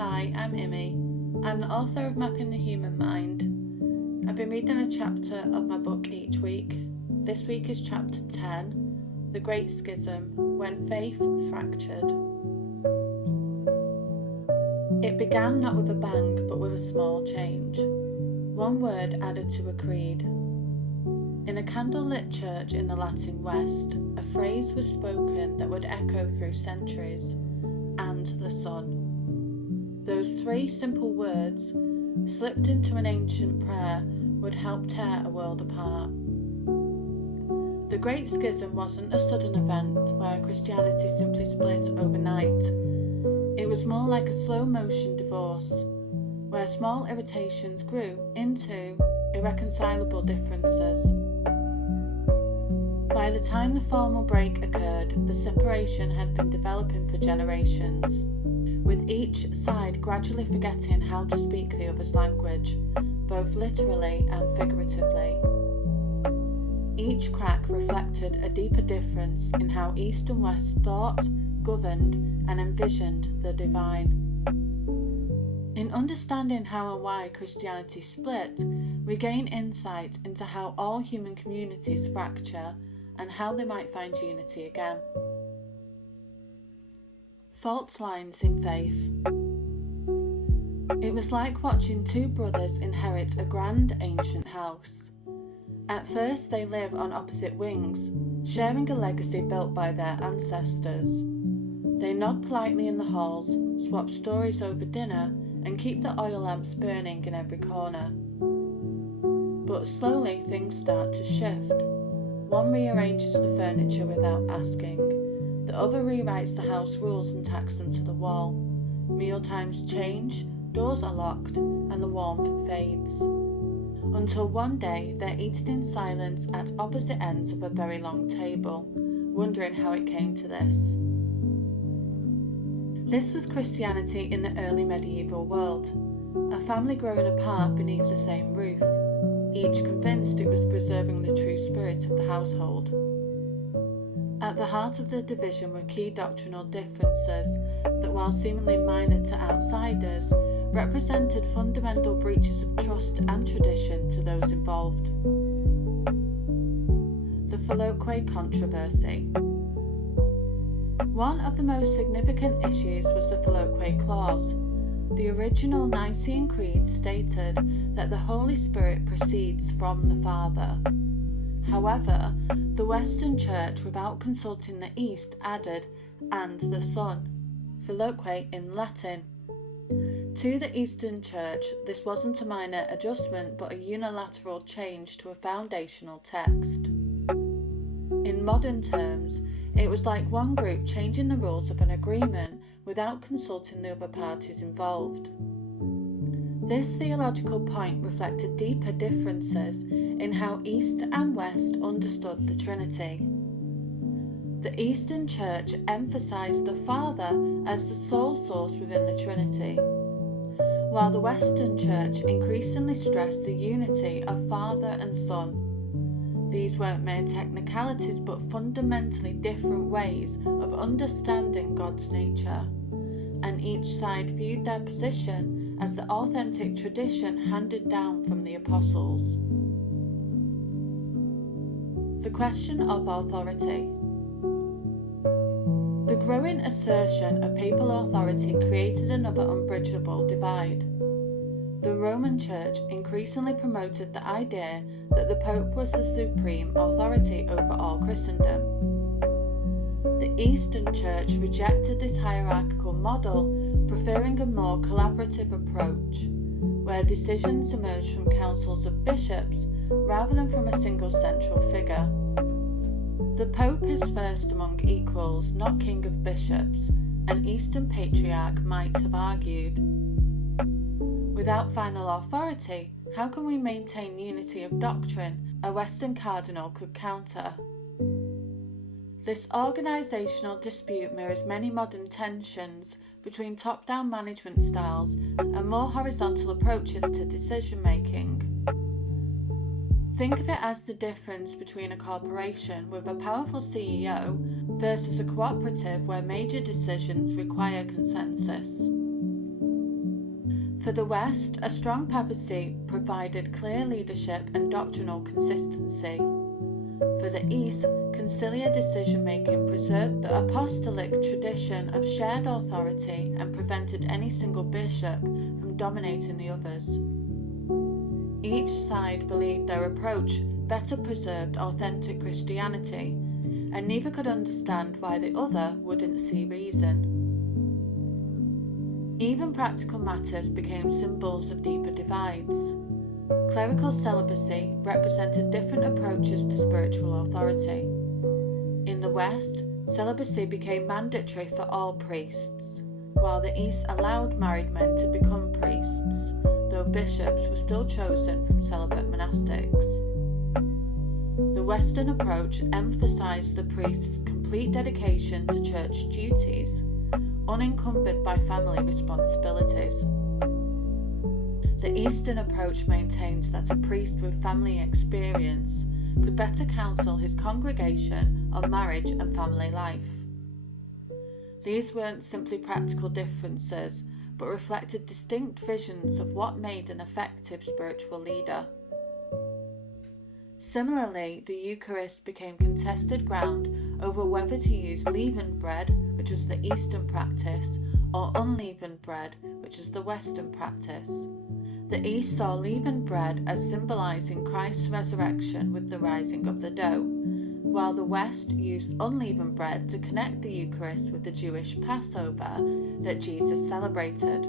Hi, I'm Imi. I'm the author of Mapping the Human Mind. I've been reading a chapter of my book each week. This week is chapter 10, The Great Schism, When Faith Fractured. It began not with a bang, but with a small change. One word added to a creed. In a candlelit church in the Latin West, a phrase was spoken that would echo through centuries, and the sun. Those three simple words, slipped into an ancient prayer, would help tear a world apart. The Great Schism wasn't a sudden event where Christianity simply split overnight. It was more like a slow-motion divorce, where small irritations grew into irreconcilable differences. By the time the formal break occurred, the separation had been developing for generations, with each side gradually forgetting how to speak the other's language, both literally and figuratively. Each crack reflected a deeper difference in how East and West thought, governed, and envisioned the divine. In understanding how and why Christianity split, we gain insight into how all human communities fracture and how they might find unity again. Fault lines in faith. It was like watching two brothers inherit a grand ancient house. At first they live on opposite wings, sharing a legacy built by their ancestors. They nod politely in the halls, swap stories over dinner, and keep the oil lamps burning in every corner. But slowly things start to shift. One rearranges the furniture without asking. The other rewrites the house rules and tacks them to the wall. Meal times change, doors are locked, and the warmth fades. Until one day they're eating in silence at opposite ends of a very long table, wondering how it came to this. This was Christianity in the early medieval world, a family growing apart beneath the same roof, each convinced it was preserving the true spirit of the household. At the heart of the division were key doctrinal differences that, while seemingly minor to outsiders, represented fundamental breaches of trust and tradition to those involved. The Filioque controversy. One of the most significant issues was the Filioque clause. The original Nicene Creed stated that the Holy Spirit proceeds from the Father. However, the Western Church, without consulting the East, added, and the Son, Filioque in Latin. To the Eastern Church, this wasn't a minor adjustment but a unilateral change to a foundational text. In modern terms, it was like one group changing the rules of an agreement without consulting the other parties involved. This theological point reflected deeper differences in how East and West understood the Trinity. The Eastern Church emphasized the Father as the sole source within the Trinity, while the Western Church increasingly stressed the unity of Father and Son. These weren't mere technicalities but fundamentally different ways of understanding God's nature, and each side viewed their position as the authentic tradition handed down from the apostles. The question of authority. The growing assertion of papal authority created another unbridgeable divide. The Roman Church increasingly promoted the idea that the Pope was the supreme authority over all Christendom. The Eastern Church rejected this hierarchical model, preferring a more collaborative approach, where decisions emerged from councils of bishops rather than from a single central figure. The Pope is first among equals, not king of bishops, an Eastern patriarch might have argued. Without final authority, how can we maintain unity of doctrine? A Western cardinal could counter. This organisational dispute mirrors many modern tensions between top-down management styles and more horizontal approaches to decision-making. Think of it as the difference between a corporation with a powerful CEO versus a cooperative where major decisions require consensus. For the West, a strong papacy provided clear leadership and doctrinal consistency. For the East, conciliar decision-making preserved the apostolic tradition of shared authority and prevented any single bishop from dominating the others. Each side believed their approach better preserved authentic Christianity, and neither could understand why the other wouldn't see reason. Even practical matters became symbols of deeper divides. Clerical celibacy represented different approaches to spiritual authority. In the West, celibacy became mandatory for all priests, while the East allowed married men to become priests, though bishops were still chosen from celibate monastics. The Western approach emphasized the priest's complete dedication to church duties, unencumbered by family responsibilities. The Eastern approach maintains that a priest with family experience could better counsel his congregation on marriage and family life. These weren't simply practical differences, but reflected distinct visions of what made an effective spiritual leader. Similarly, the Eucharist became contested ground over whether to use leavened bread, which was the Eastern practice, or unleavened bread, which is the Western practice. The East saw leavened bread as symbolizing Christ's resurrection with the rising of the dough, while the West used unleavened bread to connect the Eucharist with the Jewish Passover that Jesus celebrated.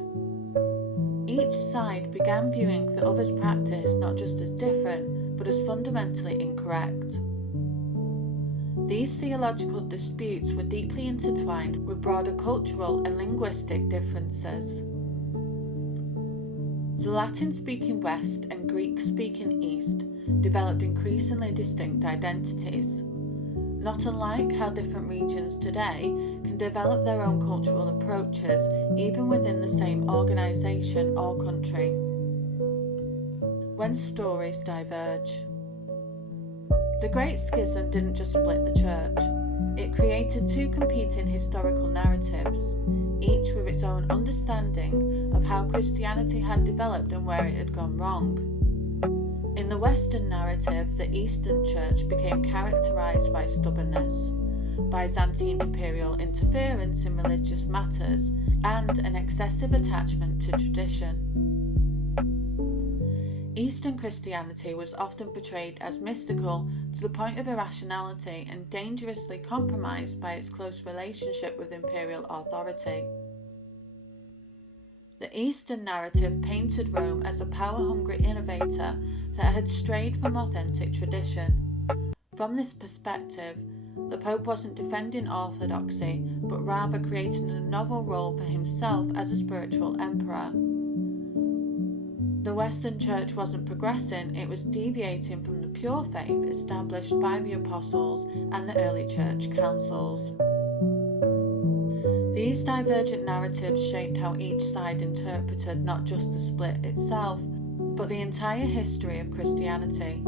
Each side began viewing the other's practice not just as different, but as fundamentally incorrect. These theological disputes were deeply intertwined with broader cultural and linguistic differences. The Latin-speaking West and Greek-speaking East developed increasingly distinct identities. Not unlike how different regions today can develop their own cultural approaches even within the same organisation or country. When stories diverge. The Great Schism didn't just split the church. It created two competing historical narratives, each with its own understanding of how Christianity had developed and where it had gone wrong. In the Western narrative, the Eastern Church became characterized by stubbornness, Byzantine imperial interference in religious matters, and an excessive attachment to tradition. Eastern Christianity was often portrayed as mystical to the point of irrationality and dangerously compromised by its close relationship with imperial authority. The Eastern narrative painted Rome as a power-hungry innovator that had strayed from authentic tradition. From this perspective, the Pope wasn't defending orthodoxy, but rather creating a novel role for himself as a spiritual emperor. The Western Church wasn't progressing, it was deviating from the pure faith established by the apostles and the early church councils. These divergent narratives shaped how each side interpreted not just the split itself, but the entire history of Christianity.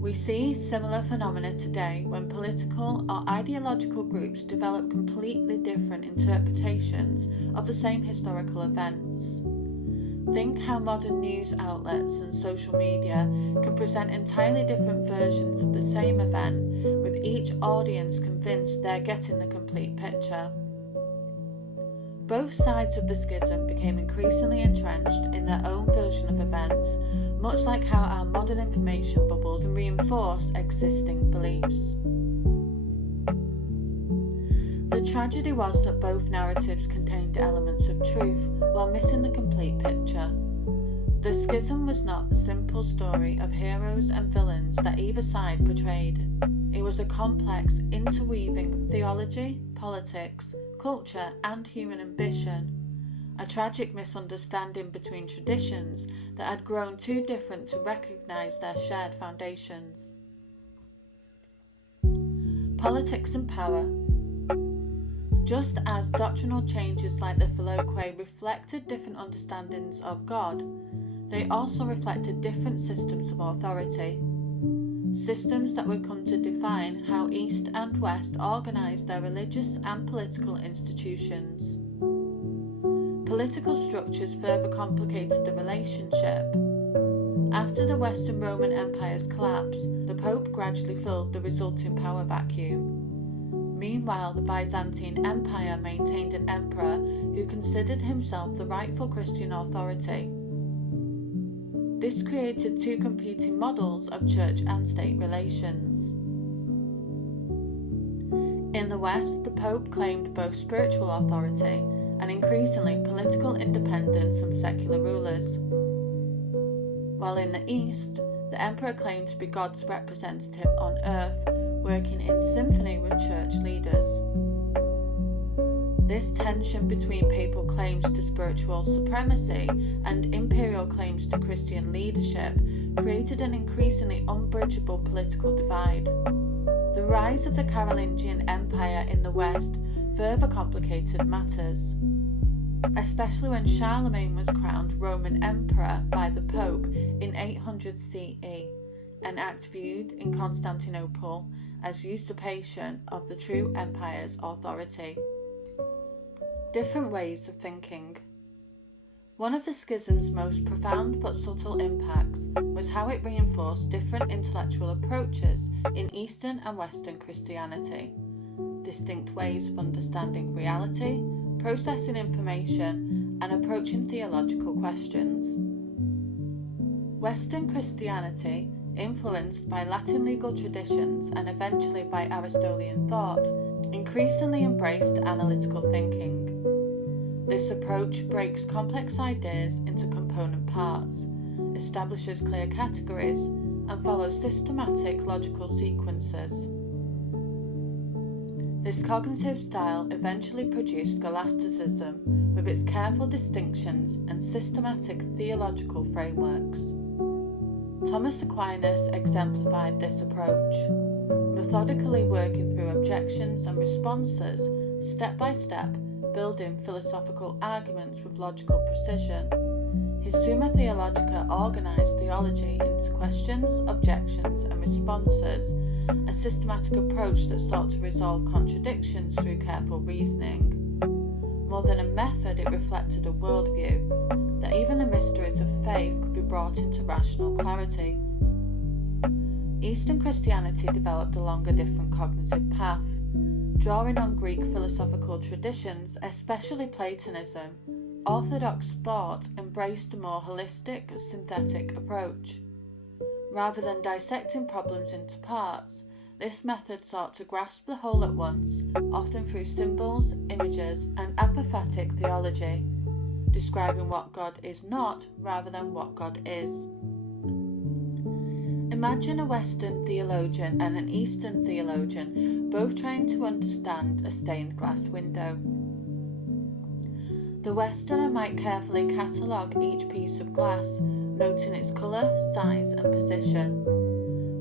We see similar phenomena today when political or ideological groups develop completely different interpretations of the same historical events. Think how modern news outlets and social media can present entirely different versions of the same event, with each audience convinced they're getting the complete picture. Both sides of the schism became increasingly entrenched in their own version of events, much like how our modern information bubbles can reinforce existing beliefs. The tragedy was that both narratives contained elements of truth while missing the complete picture. The schism was not the simple story of heroes and villains that either side portrayed. It was a complex interweaving of theology, politics, culture, and human ambition. A tragic misunderstanding between traditions that had grown too different to recognize their shared foundations. Politics and power. Just as doctrinal changes like the Filioque reflected different understandings of God, they also reflected different systems of authority. Systems that would come to define how East and West organized their religious and political institutions. Political structures further complicated the relationship. After the Western Roman Empire's collapse, the Pope gradually filled the resulting power vacuum. Meanwhile, the Byzantine Empire maintained an emperor who considered himself the rightful Christian authority. This created two competing models of church and state relations. In the West, the Pope claimed both spiritual authority and increasingly political independence from secular rulers. While in the East, the Emperor claimed to be God's representative on earth, working in symphony with church leaders. This tension between papal claims to spiritual supremacy and imperial claims to Christian leadership created an increasingly unbridgeable political divide. The rise of the Carolingian Empire in the West further complicated matters, especially when Charlemagne was crowned Roman Emperor by the Pope in 800 CE, an act viewed in Constantinople as usurpation of the true empire's authority. Different ways of thinking. One of the schism's most profound but subtle impacts was how it reinforced different intellectual approaches in Eastern and Western Christianity, distinct ways of understanding reality, processing information, and approaching theological questions. Western Christianity, influenced by Latin legal traditions and eventually by Aristotelian thought, increasingly embraced analytical thinking. This approach breaks complex ideas into component parts, establishes clear categories, and follows systematic logical sequences. This cognitive style eventually produced scholasticism with its careful distinctions and systematic theological frameworks. Thomas Aquinas exemplified this approach, methodically working through objections and responses, step by step, building philosophical arguments with logical precision. His Summa Theologica organized theology into questions, objections, and responses, a systematic approach that sought to resolve contradictions through careful reasoning. More than a method, it reflected a worldview, that even the mysteries of faith could be brought into rational clarity. Eastern Christianity developed along a different cognitive path. Drawing on Greek philosophical traditions, especially Platonism, Orthodox thought embraced a more holistic, synthetic approach. Rather than dissecting problems into parts, this method sought to grasp the whole at once, often through symbols, images, and apophatic theology, describing what God is not rather than what God is. Imagine a Western theologian and an Eastern theologian both trying to understand a stained glass window. The Westerner might carefully catalogue each piece of glass, noting its colour, size, and position.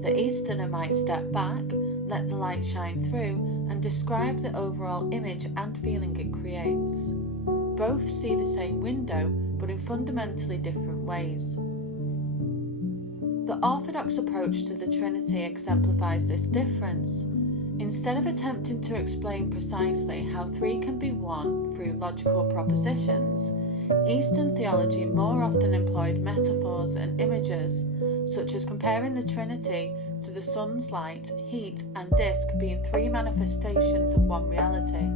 The Easterner might step back, let the light shine through, and describe the overall image and feeling it creates. Both see the same window, but in fundamentally different ways. The Orthodox approach to the Trinity exemplifies this difference. Instead of attempting to explain precisely how three can be one through logical propositions, Eastern theology more often employed metaphors and images, such as comparing the Trinity to the sun's light, heat, and disk being three manifestations of one reality,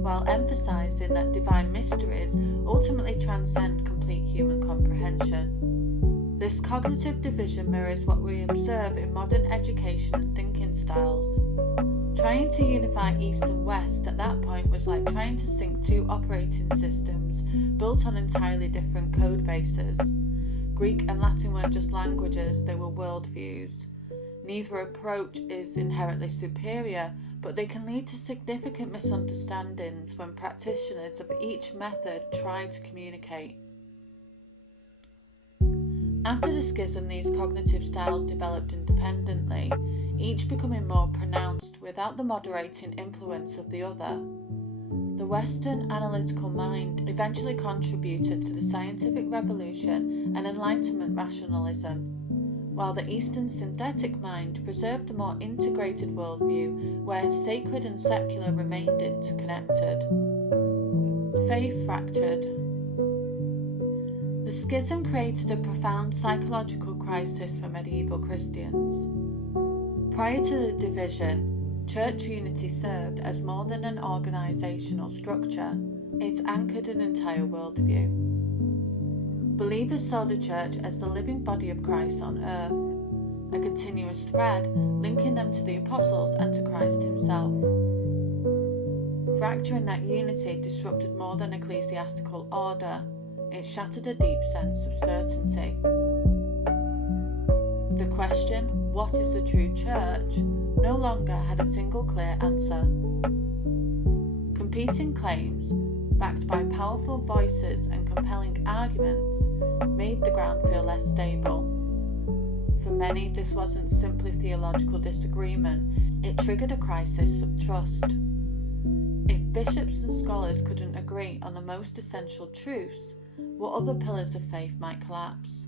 while emphasizing that divine mysteries ultimately transcend complete human comprehension. This cognitive division mirrors what we observe in modern education and thinking styles. Trying to unify East and West at that point was like trying to sync two operating systems built on entirely different code bases. Greek and Latin weren't just languages, they were worldviews. Neither approach is inherently superior, but they can lead to significant misunderstandings when practitioners of each method try to communicate. After the schism, these cognitive styles developed independently, each becoming more pronounced without the moderating influence of the other. The Western analytical mind eventually contributed to the scientific revolution and Enlightenment rationalism, while the Eastern synthetic mind preserved a more integrated worldview where sacred and secular remained interconnected. Faith fractured. The schism created a profound psychological crisis for medieval Christians. Prior to the division, church unity served as more than an organisational structure. It anchored an entire worldview. Believers saw the church as the living body of Christ on earth, a continuous thread linking them to the apostles and to Christ himself. Fracture in that unity disrupted more than ecclesiastical order. It shattered a deep sense of certainty. The question, what is the true church, no longer had a single clear answer. Competing claims, backed by powerful voices and compelling arguments, made the ground feel less stable. For many, this wasn't simply theological disagreement, it triggered a crisis of trust. If bishops and scholars couldn't agree on the most essential truths, what other pillars of faith might collapse?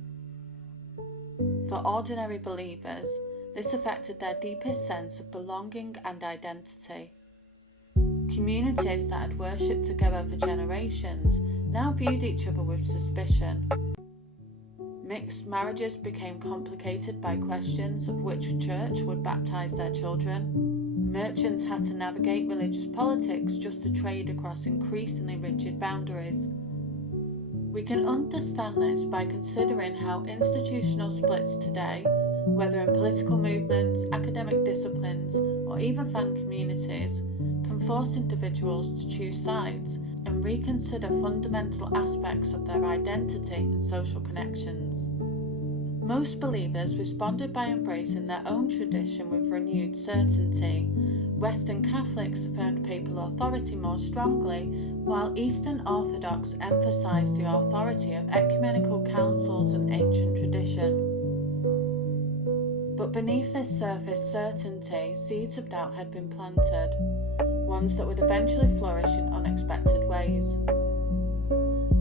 For ordinary believers, this affected their deepest sense of belonging and identity. Communities that had worshipped together for generations now viewed each other with suspicion. Mixed marriages became complicated by questions of which church would baptize their children. Merchants had to navigate religious politics just to trade across increasingly rigid boundaries. We can understand this by considering how institutional splits today, whether in political movements, academic disciplines, or even fan communities, can force individuals to choose sides and reconsider fundamental aspects of their identity and social connections. Most believers responded by embracing their own tradition with renewed certainty. Western Catholics affirmed papal authority more strongly, while Eastern Orthodox emphasized the authority of ecumenical councils and ancient tradition. But beneath this surface certainty, seeds of doubt had been planted, ones that would eventually flourish in unexpected ways.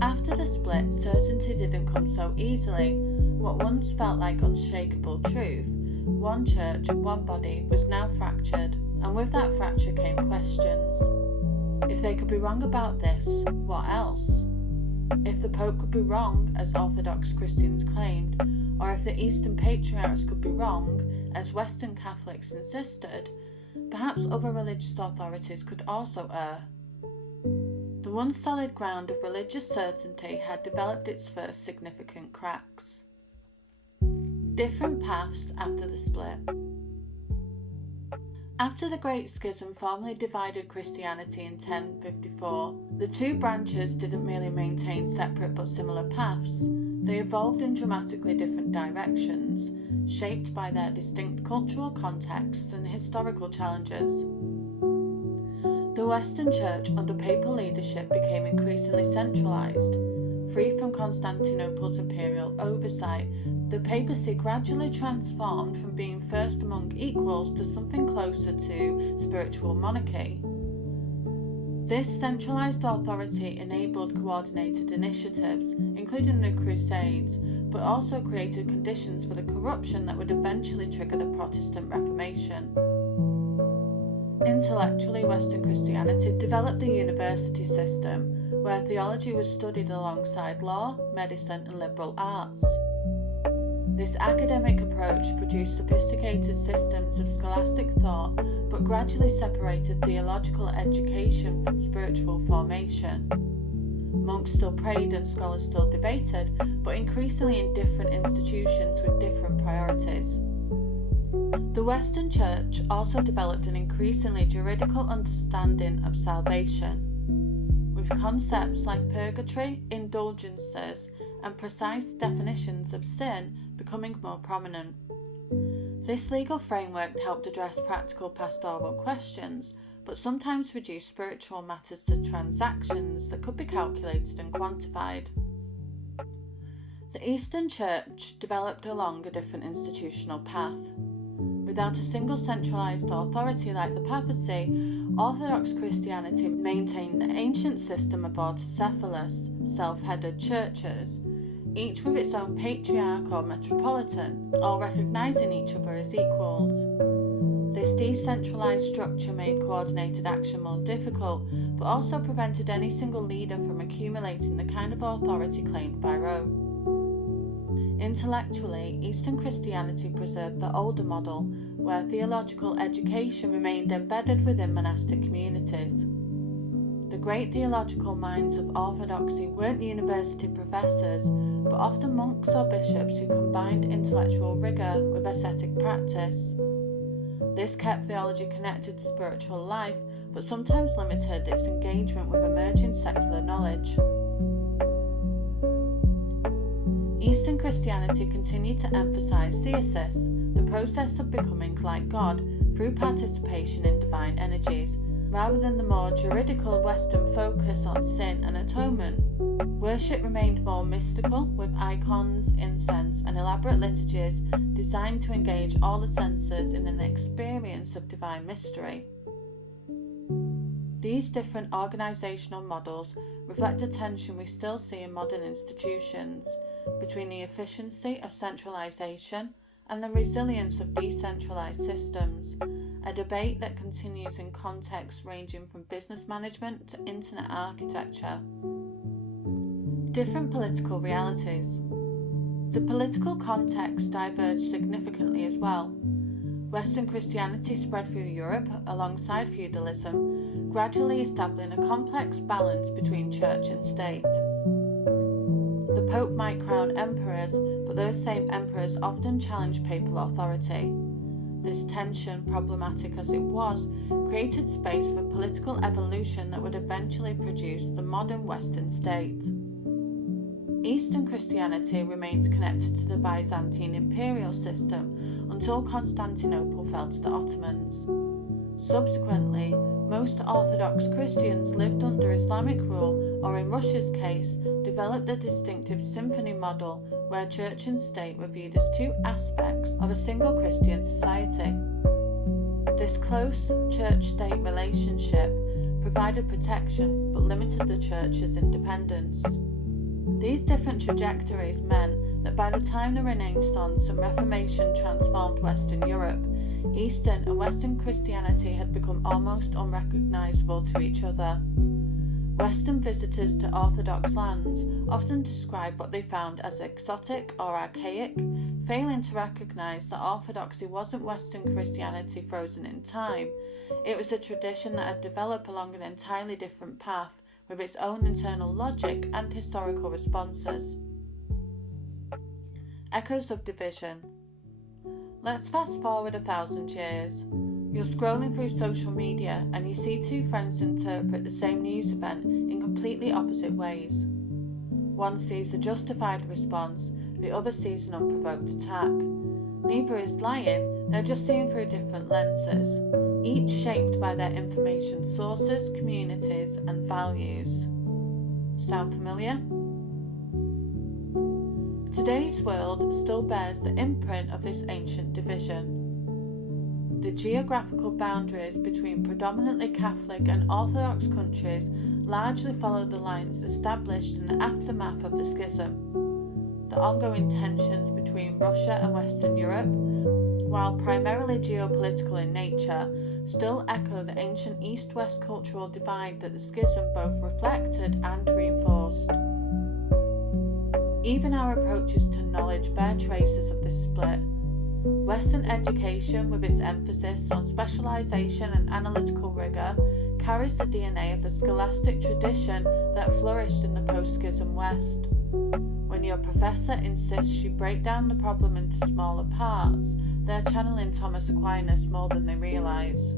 After the split, certainty didn't come so easily. What once felt like unshakable truth, one church, one body, was now fractured, and with that fracture came questions. If they could be wrong about this, what else? If the Pope could be wrong, as Orthodox Christians claimed, or if the Eastern Patriarchs could be wrong, as Western Catholics insisted, perhaps other religious authorities could also err. The once solid ground of religious certainty had developed its first significant cracks. Different paths after the split. After the Great Schism formally divided Christianity in 1054, the two branches didn't merely maintain separate but similar paths, they evolved in dramatically different directions, shaped by their distinct cultural contexts and historical challenges. The Western Church under papal leadership became increasingly centralised. Free from Constantinople's imperial oversight, the papacy gradually transformed from being first among equals to something closer to spiritual monarchy. This centralised authority enabled coordinated initiatives, including the Crusades, but also created conditions for the corruption that would eventually trigger the Protestant Reformation. Intellectually, Western Christianity developed the university system, where theology was studied alongside law, medicine, and liberal arts. This academic approach produced sophisticated systems of scholastic thought, but gradually separated theological education from spiritual formation. Monks still prayed and scholars still debated, but increasingly in different institutions with different priorities. The Western Church also developed an increasingly juridical understanding of salvation, with concepts like purgatory, indulgences, and precise definitions of sin becoming more prominent. This legal framework helped address practical pastoral questions, but sometimes reduced spiritual matters to transactions that could be calculated and quantified. The Eastern Church developed along a different institutional path. Without a single centralised authority like the papacy, Orthodox Christianity maintained the ancient system of autocephalous, self-headed churches, each with its own patriarch or metropolitan, all recognising each other as equals. This decentralised structure made coordinated action more difficult, but also prevented any single leader from accumulating the kind of authority claimed by Rome. Intellectually, Eastern Christianity preserved the older model, where theological education remained embedded within monastic communities. The great theological minds of Orthodoxy weren't university professors, but often monks or bishops who combined intellectual rigour with ascetic practice. This kept theology connected to spiritual life, but sometimes limited its engagement with emerging secular knowledge. Eastern Christianity continued to emphasize theosis, the process of becoming like God through participation in divine energies, rather than the more juridical Western focus on sin and atonement. Worship remained more mystical, with icons, incense, and elaborate liturgies designed to engage all the senses in an experience of divine mystery. These different organisational models reflect a tension we still see in modern institutions between the efficiency of centralisation and the resilience of decentralised systems, a debate that continues in contexts ranging from business management to internet architecture. Different political realities. The political context diverged significantly as well. Western Christianity spread through Europe alongside feudalism, gradually establishing a complex balance between church and state. The Pope might crown emperors, but those same emperors often challenged papal authority. This tension, problematic as it was, created space for political evolution that would eventually produce the modern Western state. Eastern Christianity remained connected to the Byzantine imperial system until Constantinople fell to the Ottomans. Subsequently, most Orthodox Christians lived under Islamic rule, or in Russia's case, developed the distinctive symphony model, where church and state were viewed as two aspects of a single Christian society. This close church-state relationship provided protection but limited the church's independence. These different trajectories meant that by the time the Renaissance and Reformation transformed Western Europe, Eastern and Western Christianity had become almost unrecognisable to each other. Western visitors to Orthodox lands often describe what they found as exotic or archaic, failing to recognise that Orthodoxy wasn't Western Christianity frozen in time. It was a tradition that had developed along an entirely different path, with its own internal logic and historical responses. Echoes of division. Let's fast forward 1,000 years. You're scrolling through social media and you see two friends interpret the same news event in completely opposite ways. One sees a justified response, the other sees an unprovoked attack. Neither is lying, they're just seeing through different lenses, each shaped by their information sources, communities, and values. Sound familiar? Today's world still bears the imprint of this ancient division. The geographical boundaries between predominantly Catholic and Orthodox countries largely follow the lines established in the aftermath of the schism. The ongoing tensions between Russia and Western Europe, while primarily geopolitical in nature, still echo the ancient East-West cultural divide that the schism both reflected and reinforced. Even our approaches to knowledge bear traces of this split. Western education, with its emphasis on specialisation and analytical rigour, carries the DNA of the scholastic tradition that flourished in the post-schism West. When your professor insists you break down the problem into smaller parts, they're channeling Thomas Aquinas more than they realise.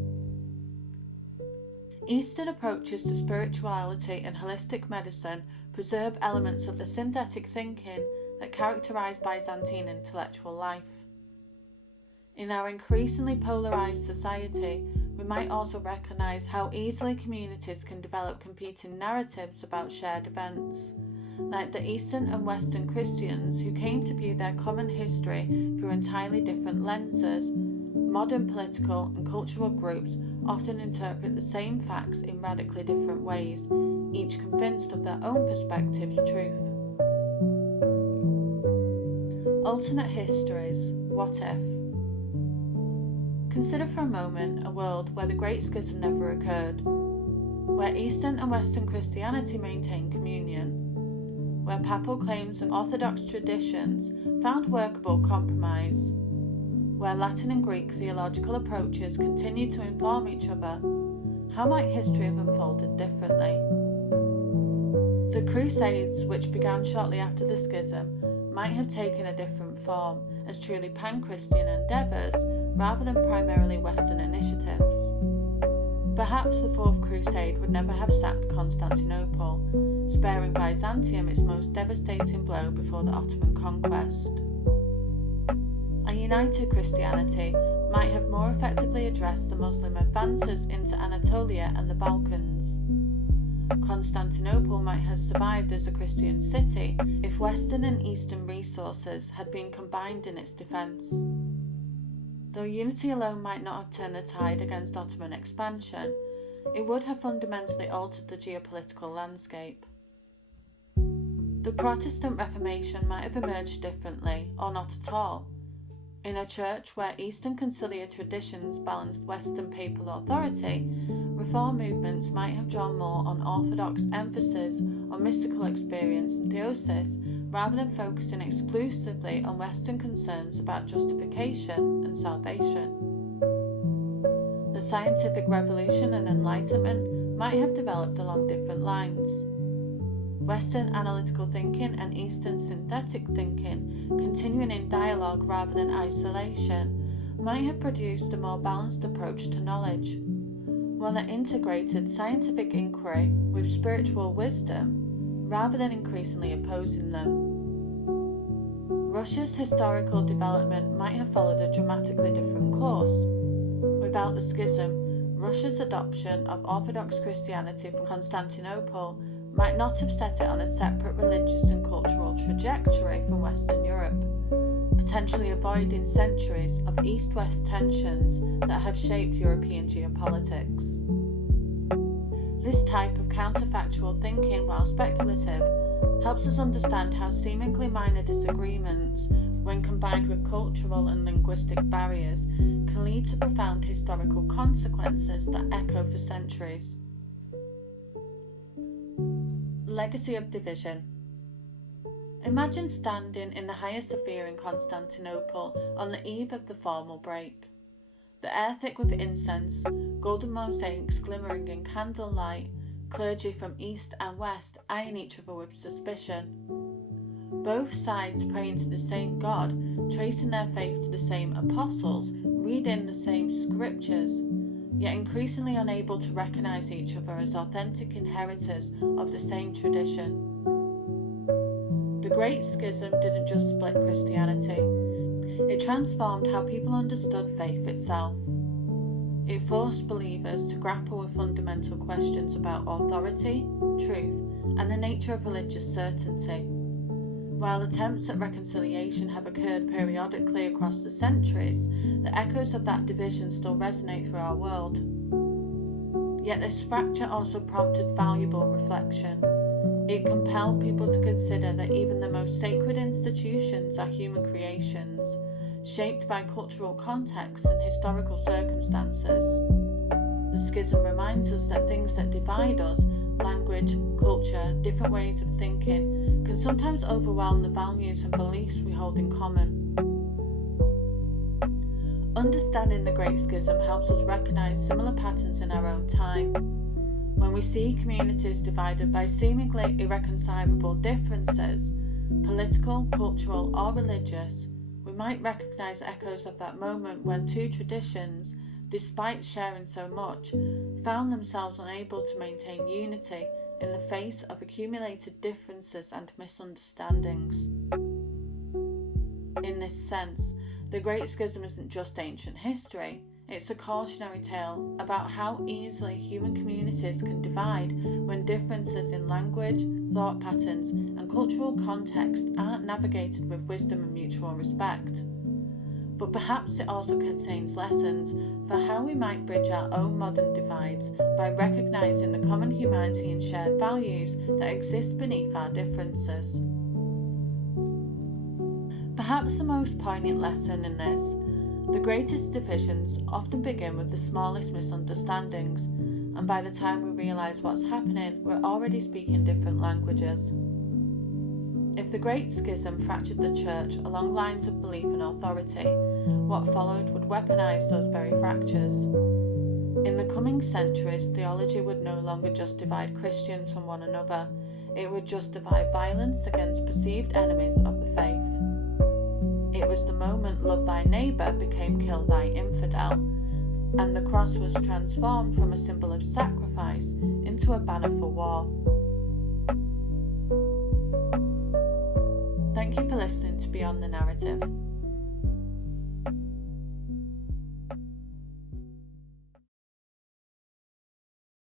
Eastern approaches to spirituality and holistic medicine preserve elements of the synthetic thinking that characterised Byzantine intellectual life. In our increasingly polarised society, we might also recognise how easily communities can develop competing narratives about shared events. Like the Eastern and Western Christians who came to view their common history through entirely different lenses, modern political and cultural groups often interpret the same facts in radically different ways, each convinced of their own perspective's truth. Alternate histories. What if? Consider for a moment a world where the Great Schism never occurred, where Eastern and Western Christianity maintained communion. where papal claims and Orthodox traditions found workable compromise, where Latin and Greek theological approaches continue to inform each other, how might history have unfolded differently? The Crusades, which began shortly after the schism, might have taken a different form as truly pan-Christian endeavours rather than primarily Western initiatives. Perhaps the Fourth Crusade would never have sacked Constantinople, sparing Byzantium its most devastating blow before the Ottoman conquest. A united Christianity might have more effectively addressed the Muslim advances into Anatolia and the Balkans. Constantinople might have survived as a Christian city if Western and Eastern resources had been combined in its defence. Though unity alone might not have turned the tide against Ottoman expansion, it would have fundamentally altered the geopolitical landscape. The Protestant Reformation might have emerged differently, or not at all. In a church where Eastern conciliar traditions balanced Western papal authority, reform movements might have drawn more on orthodox emphasis on mystical experience and theosis rather than focusing exclusively on Western concerns about justification and salvation. The scientific revolution and enlightenment might have developed along different lines. Western analytical thinking and Eastern synthetic thinking, continuing in dialogue rather than isolation, might have produced a more balanced approach to knowledge, while they integrated scientific inquiry with spiritual wisdom rather than increasingly opposing them. Russia's historical development might have followed a dramatically different course. Without the schism, Russia's adoption of Orthodox Christianity from Constantinople might not have set it on a separate religious and cultural trajectory from Western Europe, potentially avoiding centuries of East-West tensions that have shaped European geopolitics. This type of counterfactual thinking, while speculative, helps us understand how seemingly minor disagreements, when combined with cultural and linguistic barriers, can lead to profound historical consequences that echo for centuries. Legacy of division. Imagine standing in the Hagia Sophia in Constantinople on the eve of the formal break. The air thick with incense, golden mosaics glimmering in candlelight, clergy from east and west eyeing each other with suspicion. Both sides praying to the same God, tracing their faith to the same apostles, reading the same scriptures, yet increasingly unable to recognise each other as authentic inheritors of the same tradition. The Great Schism didn't just split Christianity, it transformed how people understood faith itself. It forced believers to grapple with fundamental questions about authority, truth, and the nature of religious certainty. While attempts at reconciliation have occurred periodically across the centuries, the echoes of that division still resonate through our world. Yet this fracture also prompted valuable reflection. It compelled people to consider that even the most sacred institutions are human creations, shaped by cultural contexts and historical circumstances. The schism reminds us that things that divide us, language, culture, different ways of thinking, can sometimes overwhelm the values and beliefs we hold in common. Understanding the Great Schism helps us recognise similar patterns in our own time. When we see communities divided by seemingly irreconcilable differences, political, cultural, or religious, we might recognise echoes of that moment when two traditions, despite sharing so much, found themselves unable to maintain unity in the face of accumulated differences and misunderstandings. In this sense, the Great Schism isn't just ancient history, it's a cautionary tale about how easily human communities can divide when differences in language, thought patterns, and cultural context aren't navigated with wisdom and mutual respect. But perhaps it also contains lessons for how we might bridge our own modern divides by recognising the common humanity and shared values that exist beneath our differences. Perhaps the most poignant lesson in this: the greatest divisions often begin with the smallest misunderstandings, and by the time we realise what's happening, we're already speaking different languages. If the Great Schism fractured the Church along lines of belief and authority, what followed would weaponize those very fractures. In the coming centuries, theology would no longer just divide Christians from one another, it would just divide violence against perceived enemies of the faith. It was the moment love thy neighbour became kill thy infidel, and the cross was transformed from a symbol of sacrifice into a banner for war. Thank you for listening to Beyond the Narrative.